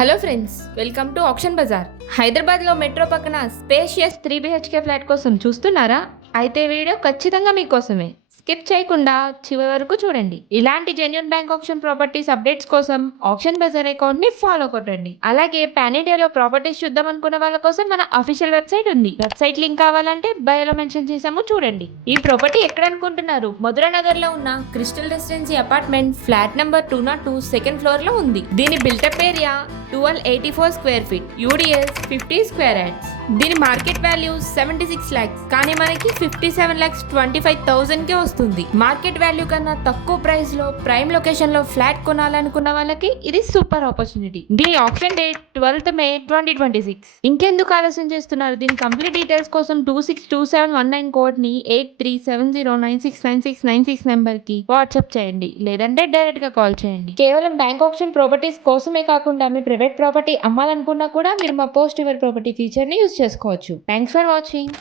Hello friends, welcome to auction bazaar. హైదరాబాద్లో metro పక్కన spacious 3 BHK flat కోసం చూస్తున్నారా? అయితే వీడియో ఖచ్చితంగా మీకోసమే. స్కిప్ చేయకుండా చివరి వరకు చూడండి. ఇలాంటి genuine bank option properties updates కోసం ఆక్షన్ బజార్ అకౌంట్ ని ఫాలో కొట్టండి. అలాగే పాన్ ఇండియాలో ప్రాపర్టీస్ చూద్దాం అనుకున్న వాళ్ళ కోసం మన అఫీషియల్ వెబ్సైట్ ఉంది. వెబ్సైట్ లింక్ కావాలంటే బయోలో మెన్షన్ చేసాము, చూడండి. ఈ ప్రాపర్టీ ఎక్కడ అనుకుంటున్నారు? మధురా నగర్ లో ఉన్న crystal residency apartment flat number 202 second floor లో ఉంది. దీని built-up area 1284 square feet, UDS 50 square yards. దీని మార్కెట్ వాల్యూ 76 lakhs, కానీ మనకి 57,25,000 కే వస్తుంది. మార్కెట్ వాల్యూ కన్నా తక్కువ ప్రైస్ లో ప్రైమ్ లొకేషన్ లో ఫ్లాట్ కొనాలనుకున్న వాళ్ళకి ఇది సూపర్ ఆపర్చునిటీ. దీని ఆప్షన్ డేట్ 12th May 2026. ఇంకెందుకు ఆలస్యం చేస్తున్నారు? దీని కంప్లీట్ డీటెయిల్స్ కోసం 262719 కోడ్ ని 8370969696 నెంబర్ కి వాట్సాప్ చేయండి, లేదంటే డైరెక్ట్ గా కాల్ చేయండి. కేవలం బ్యాంక్ ఆప్షన్ ప్రాపర్టీస్ కోసమే కాకుండా మీ ప్రైవేట్ ప్రాపర్టీ అమ్మాలనుకున్నా కూడా మీరు మా పోస్ట్ యువర్ ప్రాపర్టీ ఫీచర్ ని యూజ్ చేసుకోవచ్చు. Thanks for watching.